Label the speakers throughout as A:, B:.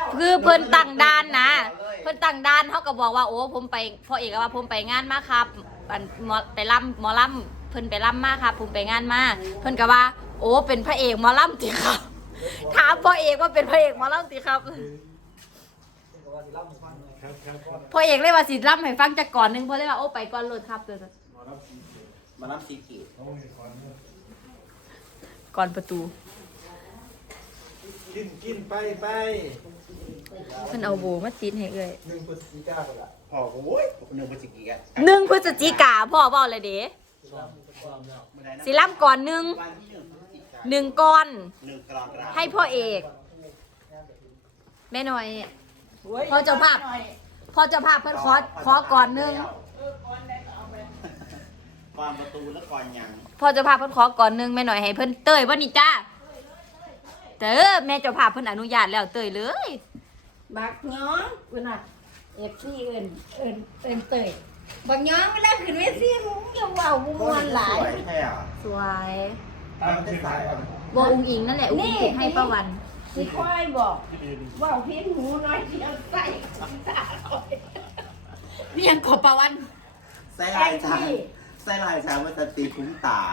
A: คือเพิ่นตั้งด่านนะเพิ่นตั้งด่านเขาก็บอกว่าโอ้ผมไปพ่อเอกว่าผมไปงานมาครับไปล่ำหมอล่ำเพิ่นไปล่ำมาครับผมไปงานมาเพิ่นก็ว่าโอ้เป็นพระเอกหมอล่ำติครับถามพ่อเอกว่าเป็นพระเอกหมอล่ำติครับพ่อเอกเลยว่าสิล่ำให้ฟังจากก่อนนึงพ่อเลยว่าโอ้ไปก่อนเลยครับเดี๋ยว
B: มาล่ำซีกี
A: ก่อนประตู
C: กินไป
A: มันเอาโบมาติดให้เอ้ย
C: 1 พฤศจิกายนละ
B: พ่อโอ้ย1 พฤศจิกายน
A: 1 พฤศจิกาพ่อบอกเลยเด้สิล่ำก่อนหนึ่งก่อนให้พ่อเอกแม่หน่อยพ่อเจ้าภาพเพิ่นขอก่อนหนึ่ง
B: ก่อนประตูแล้วก่อนยัง
A: พ่อเจ้าภาพเพิ่นขอก่อนหนึ่งแม่หน่อยให้เพิ่นเต้ยบ่นี่จ้าเต้อแม่เจ้าภาพเพิ่นอนุญาตแล้วเต้ยเลย
D: บักย้องเพิ่นน่ะFCเอิ้นเตยบักย้องเวลาขึ้นเวทีมึงอย่าเว้าบ่ม่วนหลาย
A: สวย
B: มันจะสายอ่ะ
A: บ่อุ้งอิงนั่นแหละอุ้งอิงให้ป้าวัน
D: สิค่อยบอกเว้าเพี้ยนหูน้อยเดียวใส่ตา
A: นี่ยังขอป้าวัน
B: ใส่ลายช้างมันจะตีคุ้มตา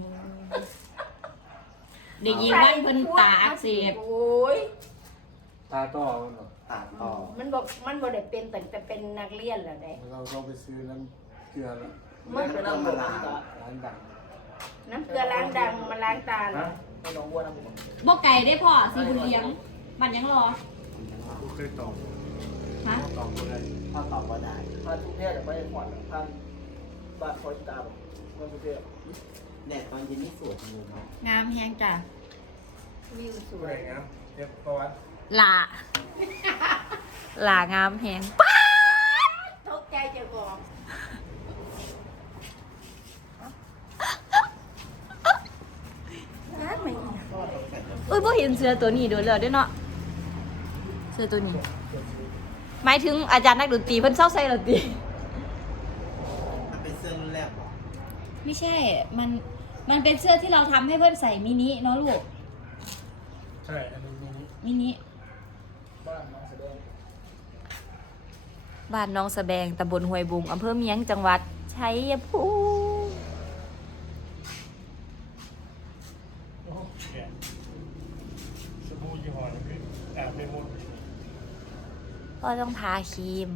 A: เด็กหญิงวันเพิ่นตาอักเสบ
D: โอ้ย
C: ตาต่อ
D: มันบ่ได้เป็นแต่เป็นนักเรียนแล้วได้
C: เราต้องไปซื้อน้ำเกลือแล้ว
D: มันเป็นน้ำเกลือ
C: ร้านดัง
D: น้ำเกลือล้างดังมาล้างตาเลย
A: บ่ไก่ได้พ่อสีบุญเลี้ยงมันยังรอ
C: เคยตอบ
A: ฮะ
C: ตอบบ่ได้
B: ถ้าตอบว่าได้
E: ท่านทุกเทศไม่ได้ผ่อนท่านบ้านคอยตามท่านทุกเทศ
B: เนี่ยตอนเย็นนี่สวยจังเลย
A: งามแฮงจ้ะ
D: วิวสว
C: สวย
D: ย
C: งามเก็บประวัติ
A: หล่างามแฮง
D: ป๊าตกใจจะบอก
A: บ่เห็นเสื้อตัวนี้โดนแล้วเด้อเนาะเสื้อตัวนี้หมายถึงอาจารย์นักดนตรีเพิ่นเซาใส่ดนตรี
B: มันเป็นเสื้อรุ่นแรกหรอ
A: ไม่ใช่มันเป็นเสื้อที่เราทำให้เพิ่นใส่มินิเนาะลูก
C: ใช่อันนี้
A: มินิบ้านน้องสะแบงตำบลห้วยบุงอำเภอเมียงจังหวัดชัยภูมิ
C: สบู่ยี่ห้อนี้แอบไปหมด
A: ก็ต้องทาครีม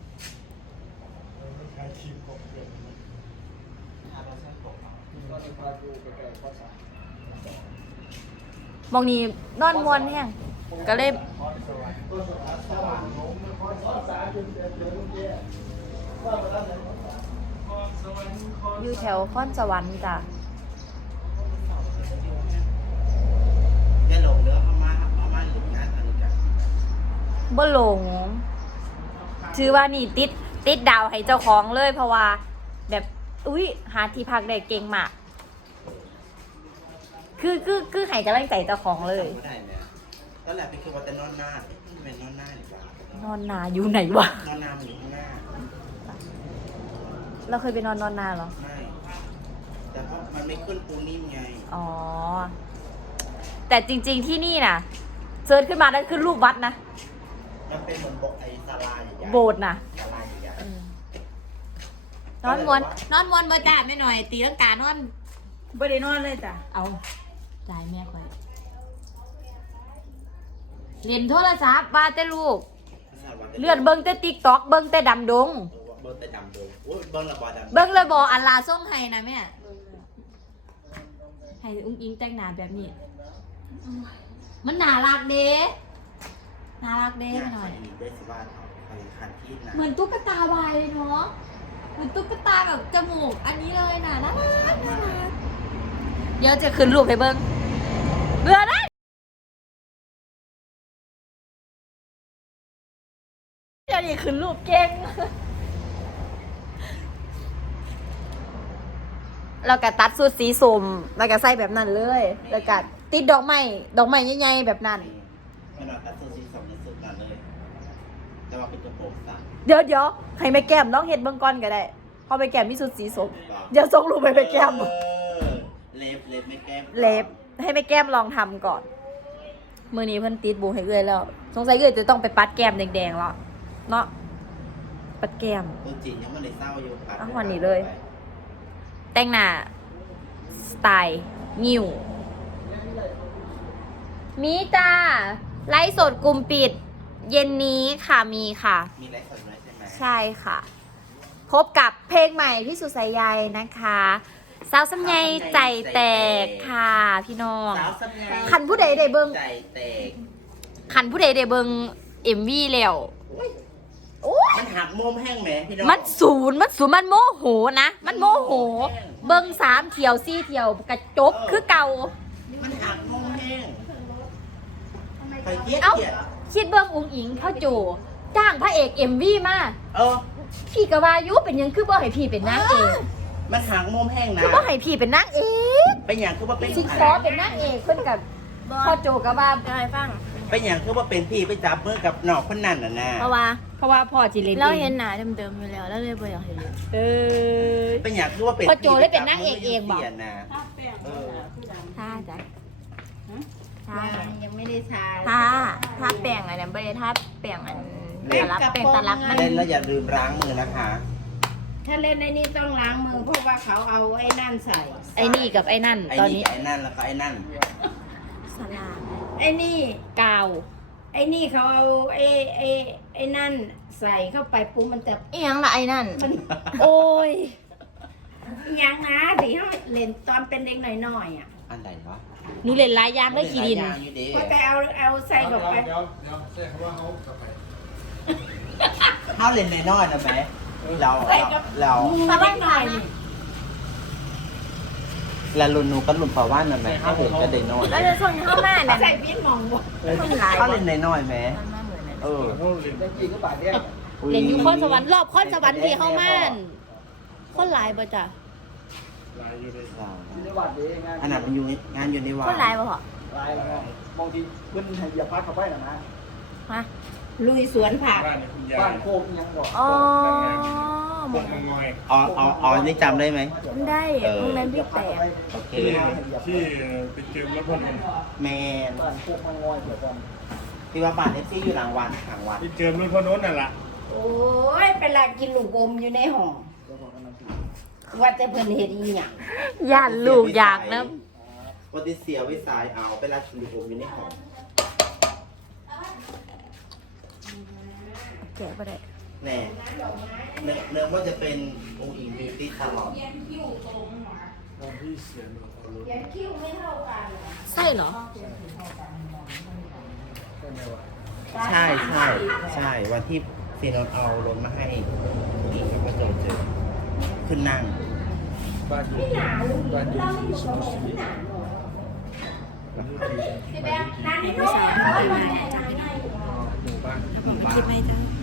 C: ทาครีมของเกิน
A: มองนี้นอนมวนแห้งก็เลยอยู่แถวค้อนสวรรค์จ้ะ
B: จะหลงเด้อเอามาหลุดงานอะไรกัน
A: บ่หลงชื่อว่านี่ติดดาวให้เจ้าของเลยเพราะว่าแบบอุ้ยหาที่พักได้เก่งมากคือให้กำลังใจเจ้าของเลย
B: ไม่ได้เนี่ยก็แหละเป็นคือว่าแต่นอนหน้าเป็นนอนหน้าหรือเปล่าน
A: อนนาอยู่ไหนวะ
B: นอนหน้ามันอยู่ข้างหน้า
A: เราเคยไปนอนนาเหรอ
B: ไม่แต่เพราะมันไม่ขึ้นปูนิ่มไง
A: อ๋อแต่จริงๆที่นี่น่ะเซิร์ชขึ้นมาได้ขึ้นรูปวัดนะ
B: มันเป็นเหมือนโบสถ์ไอ้ศาลาใหญ่
A: โบสถ์นะ
B: ศาลาใหญ่
A: นอนมวนบ่จ้าไม่หน่อยตีลังกานอน
D: บ่ได้นอนเลยจ้ะ
A: เอาจ่ายแม่ค่อยเรียนโทรศัพท์ว่าแต่ลูกเลือดเบิ่งแต่ TikTok เบิ่งแต่ดำดง
B: เบิ่งแต่ดำดงโอ้ยเบิ่งระบอดำ
A: เบิ่งเลยบ่อัลลาส่งให้นะแม่ให้อุ้งอิงแต่งหน้าแบบนี้มันน่ารักเด้น่ารักเด้หน่อยเหมือนตุ๊กตาวายเลยเนาะเหมือนตุ๊กตาแบบจมูกอันนี้เลยน่ะน่ารักเดี๋ยวจะขึ้นรูปให้เบิ่งเบื่อได้เดี๋ยวนี้ขึ้นรูปเก่งแล้วก็ตัดสูทสีส้มแล้วก็ใส่แบบนั้นเลยแล้วก็ติดดอกไม้ใหญ่ๆแบบนั้น
B: ไม่นอนตัดสูทสีส้มในสุดนั่นเลยแต่ว่าเป็นกระโปรงสั้น
A: เดี๋ยวให้แม่แก้มน้องเฮ็ดเบิ่งก่อนก็ได้พอแม่แก้มมีสูทสีส้มเดี๋ยวส่งรูปไปแม่แก้ม
B: เล็บไม่แก้ม
A: เล็บให้แม่แก้มลองทำก่อนมื้อนี้เพิ่นติดบูให้เอื้อยแล้วสงสัยก็จะต้องไปปัดแก้มแดงๆแล้วเนาะปัดแก้ม
B: ตัวจริงยังไม่ได้เศร้าอยู่ปัด
A: เอาหอนนี่เลย แต่งหน้าสไตล์งิ้วมีจ้าไลฟ์สดกลุ่มปิด เย็นนี้ค่ะมีค่ะ
B: มีไลฟ์สดด้วยใช่ไหม
A: ใช่ค่ะ พบกับเพลงใหม่พี่สุสายใยนะคะสาวสำไยใจแตกค่ะ พี่น้อง
B: สาวสำไย
A: คันผู้ใดได้เบิ่ง
B: ใจแตก
A: คันผู้ใดได้เบิ่ง MV แล้วโอ้ย
B: มันหักมุมแห้งไหมพี่น้อง
A: มันศูนย์มันโมโหนะ มันโมโห เบิ่ง3 เที่ยว 4 เที่ยวกระจบคือเก่า
B: มันหักมุมแห้งใครเกลียด
A: เอ้า
B: เกลียด
A: คิดเบิ่งอุ๋งอิงพ่อโจจ้างพระเอก MV มา
B: เออ
A: พี่กะว่าอยุเป็นหยังคือบ่ให้พี่เป็นนางเอก
B: มันหักมุมแห้งนะ
A: คือบ่ให้พี่เป็นนางเอก
B: เป็นอย่างคือว่าเป็น
A: สิขอเป็นนางเอกเพิ่นกับพ่อโจกะว่าได้ฟัง
B: เป็นอย่างคือว่าเป็นพี่ไปจับมือกับน้องคนนั้นน่ะนะ
A: เพราะว่าพ่อจิเล่น
F: เราเห็นหนาเดิมๆอยู่แล้วแล้วเลยบ่อยากเห็นเลย
A: เออ
B: เป็นอย่างคือว่าเป็น
A: พ่อโจเลยเป็นนางเอกเองบอก
B: ปลี่ยนนะเออ
A: ท่าจ้ะท่า
D: ยังไม่ได้ทา
A: ท่าแป้งอันนั้นบ่ได้ท่าแป้งอันตลับแป้งตลับมัน
B: เล่นแล้วอย่าลืมล้างมือนะคะ
D: ถ้าเล่นในนี้ต้องล้างมือเพราะว่าเขาเอาไอ้นั่นใส่
A: ไอ้นี่กับไอ้นั่น
B: ไอ้
A: ตอน
B: นี่
A: นี้
B: ไอ้นั่นแล้วก็ไอ้นั่น
A: สลาม
D: ไอ้นี่
A: กาว
D: ไอ้นี่เขาเอาไอ้นั่นใส่เข้าไปปุ๊บมันจะ
F: อีหยังล่ะไอ้นั่น
D: มัน
A: โอ้ย
D: ยังนะที่เขาเล่นตอนเป็นเด็กหน่อยๆอ่ะ
B: อันไหนวะ
A: หนูเล่นหลายอย่างได้ขี้ดิน
B: หลายอย่างอยู่ดิ
D: พอไปเอาใส่เข้าไป
C: เดี๋ยวแจ้งว่าเขากลับไป
B: เขาเล่นในน้อยนะแม่เรา
D: ใส่กับ
B: เรา
D: มาบ้านหน่อยนี่
B: แล้วรุ่นหนูก็รุ่นประว่านนะแม่เขาเห็นก็ได้น้อย
F: แล้วจะส่งเข้ามาเนี่ย
D: ใส่พิษมองบ่
B: เขาเล่นในน้อยแม่
F: มันมาเหมือนนั่น
B: เออ
C: เขาเรียน
E: แต่จริงก็บาดเนี่ย
A: เล่นอยู่ข้อนสวรรค์รอบข้อนสวรรค์ที่เข้าม่านคนหลายบ่จ้ะ
C: ลายอยู่ใน
E: ในวัดเด้งาน
B: อันนั้นมันอยู่งานอยู่ในวัด
F: คนร้ายบ่พอ
E: ลายแล้วบางทีเพิ่นให้เหยียบพัดเข้าไปนะนะ
F: ฮะ
D: ลุยสวนผัก
C: บ้านในคุณยา
E: บ้าย นโคกยังบอก
F: อ๋อ
C: พวกมังงอย
B: อ๋อนี่จำได้ไหม
F: ได้
B: เออ
F: ตรงนั้นที่แตก
B: โอเค
C: ที่ไปเจอแล้วพวกมัน
B: แมน
E: บ้านโคกมังงอยเดี๋ยวก่อน
B: พี่ว่าบ้านเอฟซีอยู่หลังวันหลังวัน
C: ที่เจอรุ่นพ่อโน้นนั่นแหละ
D: โอ้ยเป็นลากินลูกอมอยู่ในห้อง
E: เดี๋ยวก่อนกำลังสิ
D: ว่าจะเพิ่นเฮ็ดอีหยัง
A: ย่านลูกอยากนะ
B: วันที่เสียวิสัยเอาไปรักลูกอมอยู่ในห้อง
F: แกะบ่ได้
B: แน่เนื่องว่าจะเป็นองค์อิงบิวตี้ตลอด
C: ตอนที่เสียหนูเอารถ
A: ใช่เหรอ
B: ใช่ใช่ใช่วันที่ซีนนท์เอารถมาให้องค์อิงกับพระโจเจอขึ้นนั่ง
C: บ้านอยู่บ้านอยู่ที่สุโขทัยวันที่
F: ไม่ใช่
C: หมู่บ้าน
F: คิดไหมจ้ะ